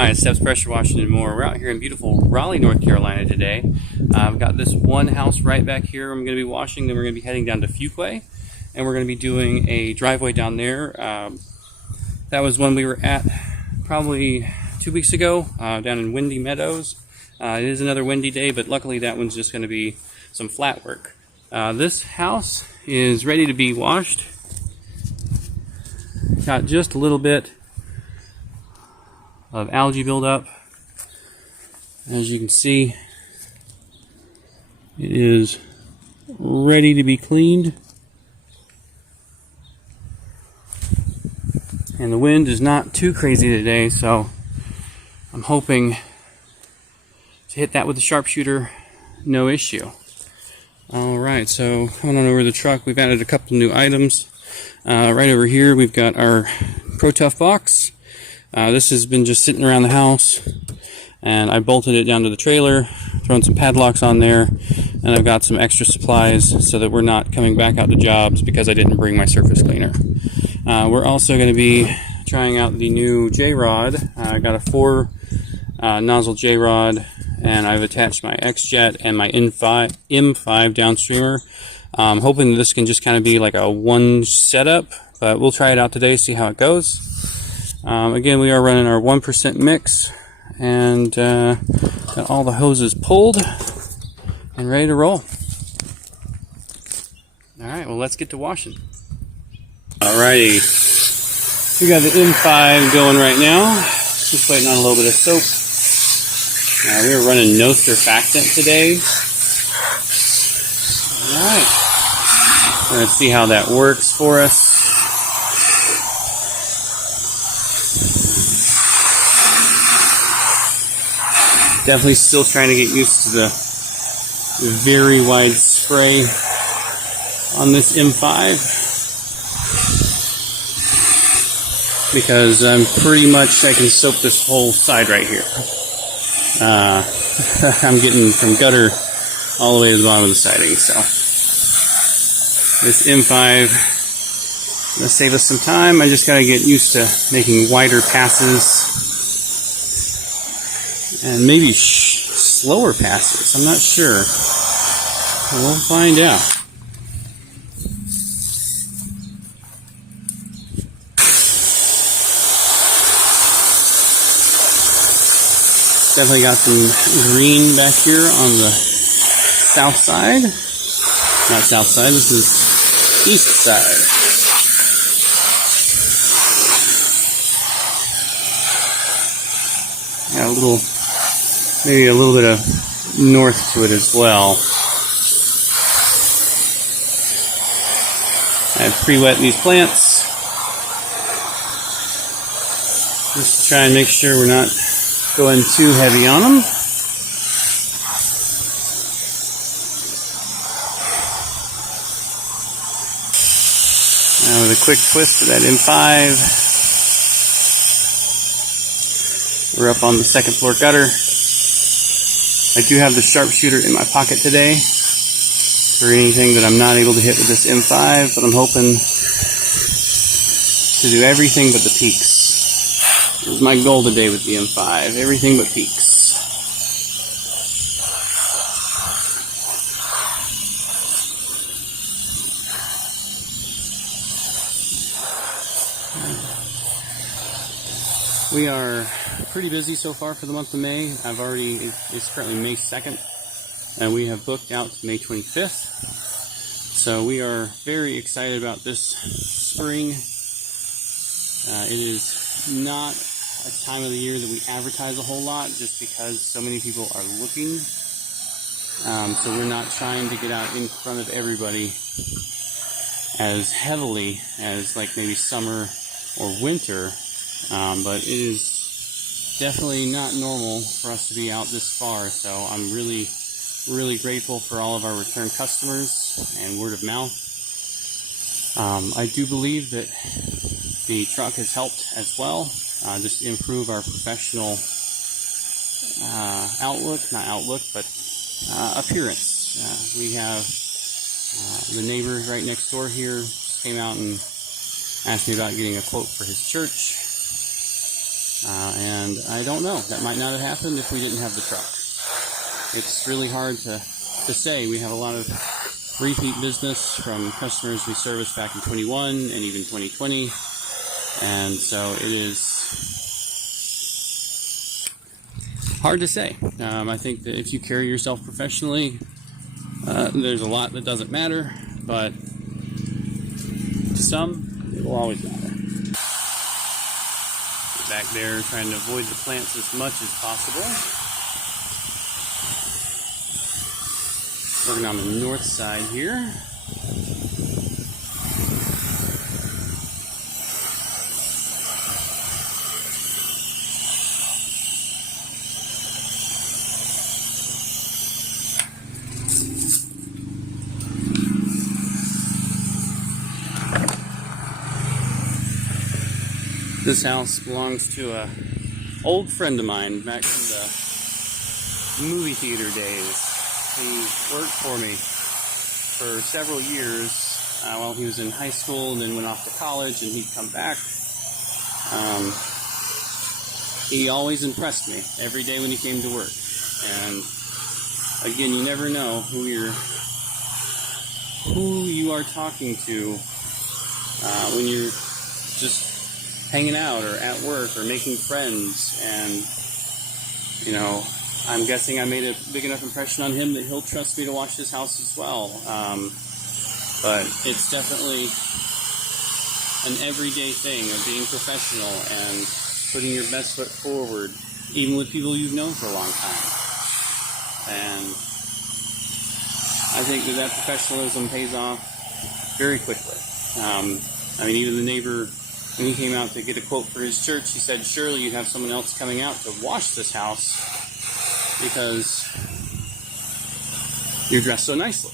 Hi, it's Steps Pressure Washing and more. We're out here in beautiful Raleigh, North Carolina today. I've got this one house right back here I'm going to be washing. Then we're going to be heading down to Fuquay, and we're going to be doing a driveway down there. That was one we were at probably 2 weeks ago down in Windy Meadows. It is another windy day, but luckily that one's just going to be some flat work. This house is ready to be washed. Got just a little bit of algae buildup. As you can see, it is ready to be cleaned. And the wind is not too crazy today, so I'm hoping to hit that with the sharpshooter, no issue. Alright, so coming on over to the truck, we've added a couple new items. Right over here we've got our Pro Tough box. This has been just sitting around the house, and I bolted it down to the trailer, thrown some padlocks on there, and I've got some extra supplies so that we're not coming back out to jobs because I didn't bring my surface cleaner. We're also going to be trying out the new J-Rod. I got a 4 nozzle J-Rod, and I've attached my X-Jet and my M5 downstreamer. Hoping this can just kind of be like a one setup, but we'll try it out today, see how it goes. Again, we are running our 1% mix, and got all the hoses pulled and ready to roll. Alright, well, let's get to washing. Alrighty, we got the M5 going right now. Just waiting on a little bit of soap. We are running no surfactant today. Alright, we're going to see how that works for us. Definitely still trying to get used to the very wide spray on this M5, because I'm pretty much, I can soap this whole side right here. I'm getting from gutter all the way to the bottom of the siding, so this M5 going to save us some time. I just got to get used to making wider passes and maybe slower passes. I'm not sure. We'll find out. Definitely got some green back here on the south side. Not south side, this is east side. Got a little, maybe a little bit of north to it as well. I've pre-wet these plants just to try and make sure we're not going too heavy on them. Now with a quick twist of that M5, we're up on the second floor gutter. I do have the sharpshooter in my pocket today for anything that I'm not able to hit with this M5, but I'm hoping to do everything but the peaks. It was my goal today with the M5, everything but peaks. We are pretty busy so far for the month of May. It's currently May 2nd, and we have booked out to May 25th. So we are very excited about this spring. It is not a time of the year that we advertise a whole lot, just because so many people are looking. So we're not trying to get out in front of everybody as heavily as like maybe summer or winter. But it is definitely not normal for us to be out this far, so I'm really, really grateful for all of our return customers and word of mouth. I do believe that the truck has helped as well, just improve our professional appearance. We have the neighbor right next door here came out and asked me about getting a quote for his church. And I don't know. That might not have happened if we didn't have the truck. It's really hard to say. We have a lot of repeat business from customers we serviced back in 21 and even 2020. And so it is hard to say. I think that if you carry yourself professionally, there's a lot that doesn't matter, but to some, it will always matter. Back there trying to avoid the plants as much as possible. Working on the north side here. This house belongs to an old friend of mine back from the movie theater days. He worked for me for several years while he was in high school, and then went off to college, and he'd come back. He always impressed me every day when he came to work. And again, you never know who you are talking to when you're just hanging out or at work or making friends. And you know, I'm guessing I made a big enough impression on him that he'll trust me to watch his house as well. But it's definitely an everyday thing of being professional and putting your best foot forward, even with people you've known for a long time. And I think that professionalism pays off very quickly. I mean, even the neighbor, when he came out to get a quote for his church, he said, surely you'd have someone else coming out to wash this house because you're dressed so nicely.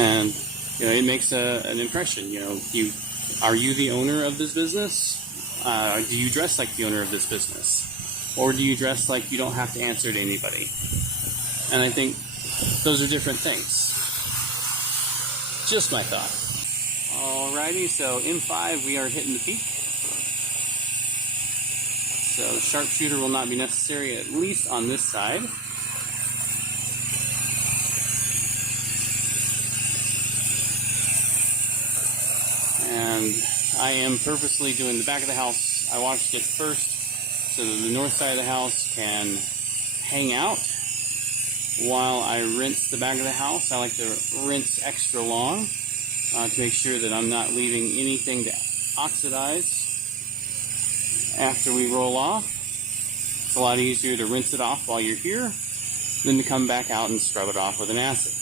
And, you know, it makes an impression. You know, are you the owner of this business? Do you dress like the owner of this business? Or do you dress like you don't have to answer to anybody? And I think those are different things. Just my thought. Alrighty, so M5, we are hitting the peak. So sharpshooter will not be necessary, at least on this side. And I am purposely doing the back of the house. I washed it first so that the north side of the house can hang out while I rinse the back of the house. I like to rinse extra long to make sure that I'm not leaving anything to oxidize after we roll off. It's a lot easier to rinse it off while you're here than to come back out and scrub it off with an acid.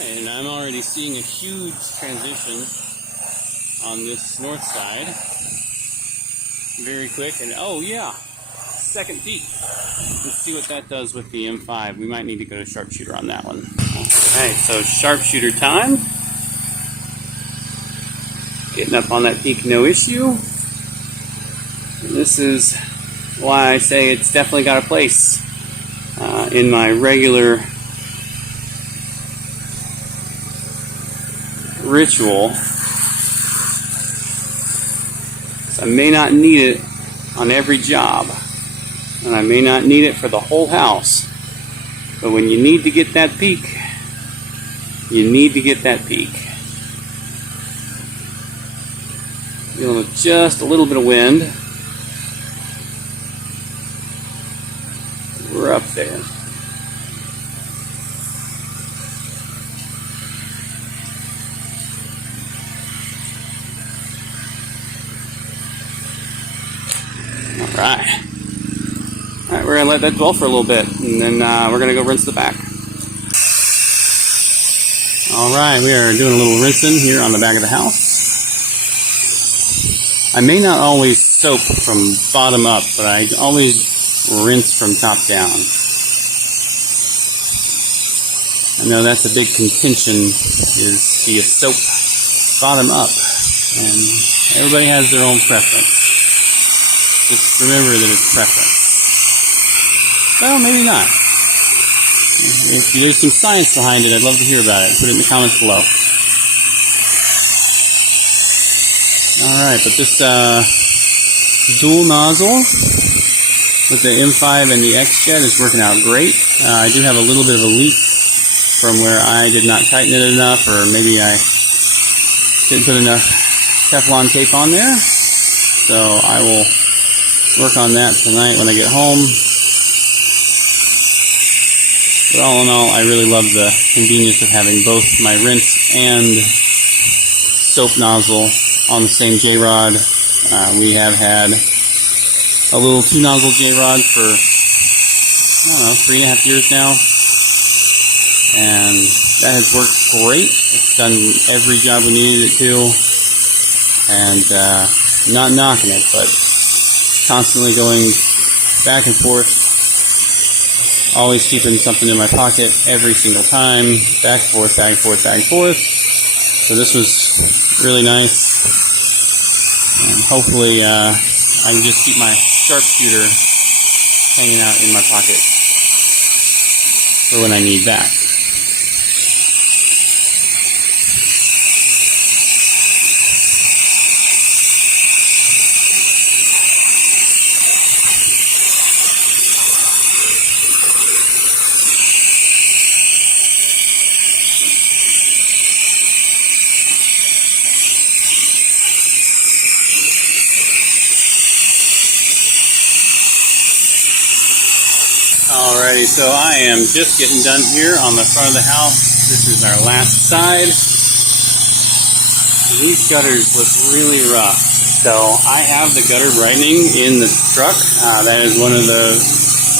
And I'm already seeing a huge transition on this north side. Very quick, and oh yeah, second peak. Let's see what that does with the M5. We might need to go to sharpshooter on that one. Alright, so sharpshooter time. Getting up on that peak, no issue. And this is why I say it's definitely got a place in my regular ritual. I may not need it on every job, and I may not need it for the whole house, but when you need to get that peak, you need to get that peak. Feeling just a little bit of wind. We're up there. Right. Alright, we're gonna let that dwell for a little bit, and then we're gonna go rinse the back. Alright, we are doing a little rinsing here on the back of the house. I may not always soap from bottom up, but I always rinse from top down. I know that's a big contention, is do you soap bottom up? And everybody has their own preference. Just remember that it's preference. Well, maybe not. If there's some science behind it, I'd love to hear about it. Put it in the comments below. Alright, but this dual nozzle with the M5 and the X-Jet is working out great. I do have a little bit of a leak from where I did not tighten it enough, or maybe I didn't put enough Teflon tape on there. So I will work on that tonight when I get home. But all in all, I really love the convenience of having both my rinse and soap nozzle on the same J-rod. We have had a little 2-nozzle J-rod for, I don't know, 3.5 years now. And that has worked great. It's done every job we needed it to. And not knocking it, but constantly going back and forth. Always keeping something in my pocket every single time. Back and forth, back and forth, back and forth. So this was really nice. And hopefully I can just keep my sharpshooter hanging out in my pocket for when I need that. Alrighty, so I am just getting done here on the front of the house. This is our last side. These gutters look really rough. So I have the gutter brightening in the truck. That is one of the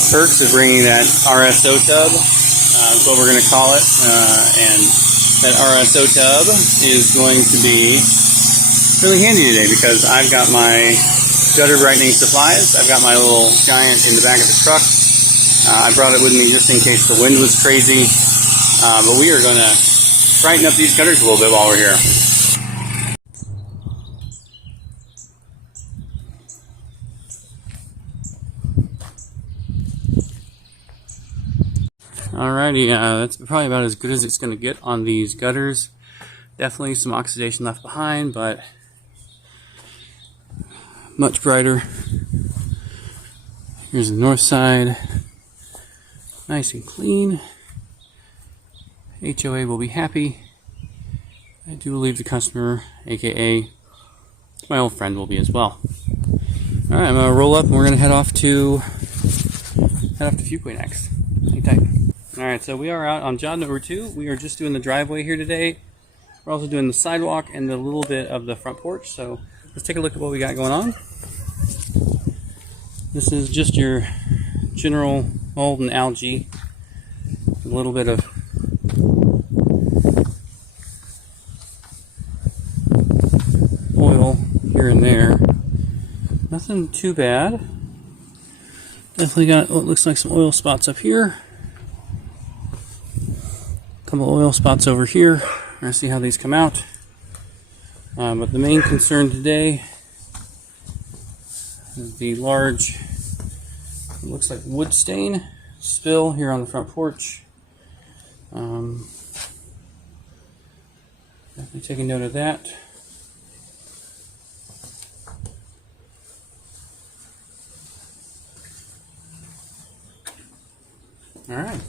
perks of bringing that RSO tub. That's what we're going to call it. And that RSO tub is going to be really handy today because I've got my gutter brightening supplies. I've got my little giant in the back of the truck. I brought it with me just in case the wind was crazy, but we are going to brighten up these gutters a little bit while we're here. Alrighty, that's probably about as good as it's going to get on these gutters. Definitely some oxidation left behind, but much brighter. Here's the north side. Nice and clean. HOA will be happy. I do believe the customer, aka my old friend, will be as well. Alright, I'm gonna roll up and we're gonna head off to Fuquay next. Hang tight. Alright, so we are out on job number 2. We are just doing the driveway here today. We're also doing the sidewalk and a little bit of the front porch. So let's take a look at what we got going on. This is just your general mold and algae, a little bit of oil here and there. Nothing too bad. Definitely got what looks like some oil spots up here. A couple oil spots over here. We're going to see how these come out. But the main concern today is the large, it looks like wood stain spill here on the front porch. Definitely taking note of that. Alright.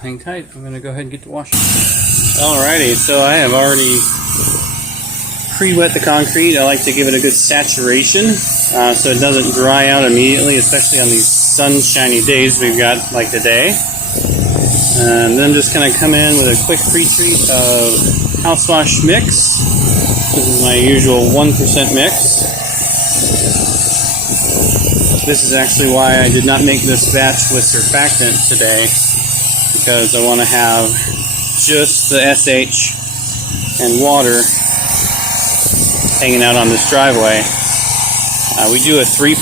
Hang tight. I'm going to go ahead and get to washing. Alrighty, so I have already pre-wet the concrete. I like to give it a good saturation so it doesn't dry out immediately, especially on these sunshiny days we've got like today. And then I'm just going to come in with a quick pre-treat of house wash mix. This is my usual 1% mix. This is actually why I did not make this batch with surfactant today, because I want to have just the SH and water hanging out on this driveway. We do a 3%,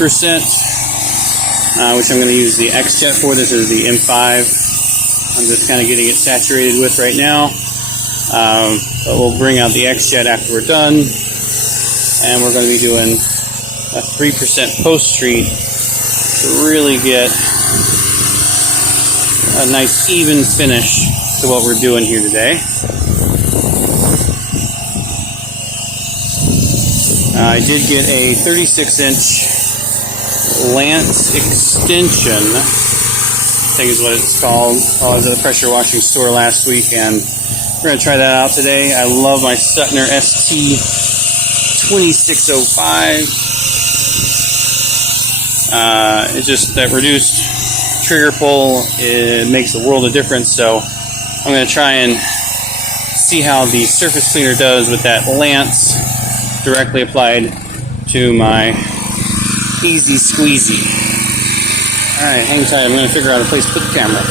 which I'm going to use the X-Jet for. This is the M5. I'm just kind of getting it saturated with right now. But we'll bring out the X-Jet after we're done. And we're going to be doing a 3% post-treat to really get a nice even finish to what we're doing here today. I did get a 36-inch lance extension, I think is what it's called. I was at a pressure washing store last week, and we're going to try that out today. I love my Suttner ST2605. It's just that reduced trigger pull, it makes a world of difference, so I'm going to try and see how the surface cleaner does with that lance directly applied to my easy squeezy. Alright, hang tight. I'm going to figure out a place to put the camera.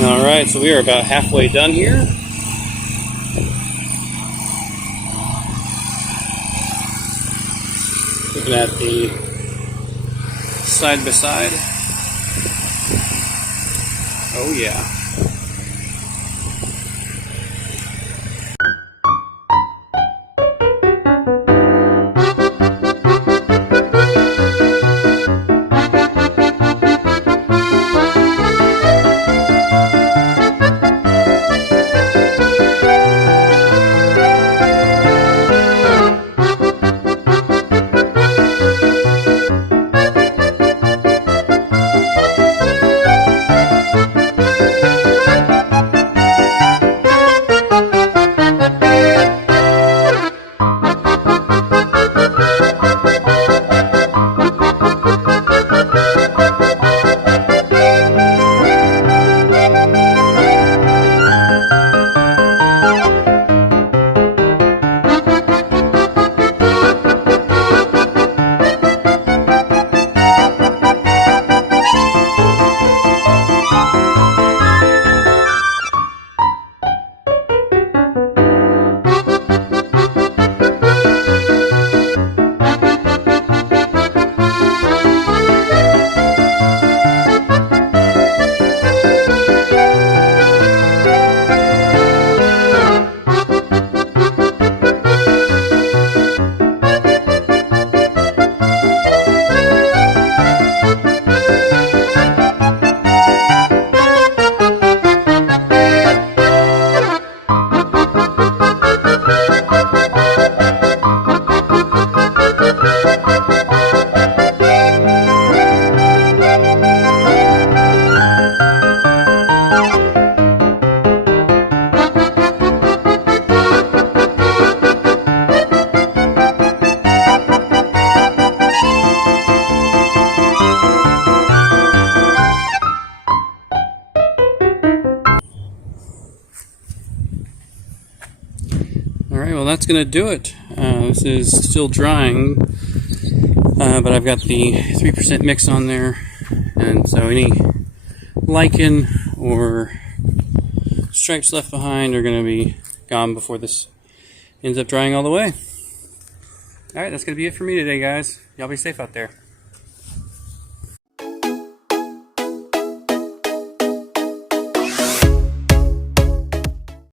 Alright, so we are about halfway done here. Looking at the side by side. Oh yeah. Alright, well that's going to do it. This is still drying, but I've got the 3% mix on there, and so any lichen or stripes left behind are going to be gone before this ends up drying all the way. Alright, that's going to be it for me today, guys. Y'all be safe out there.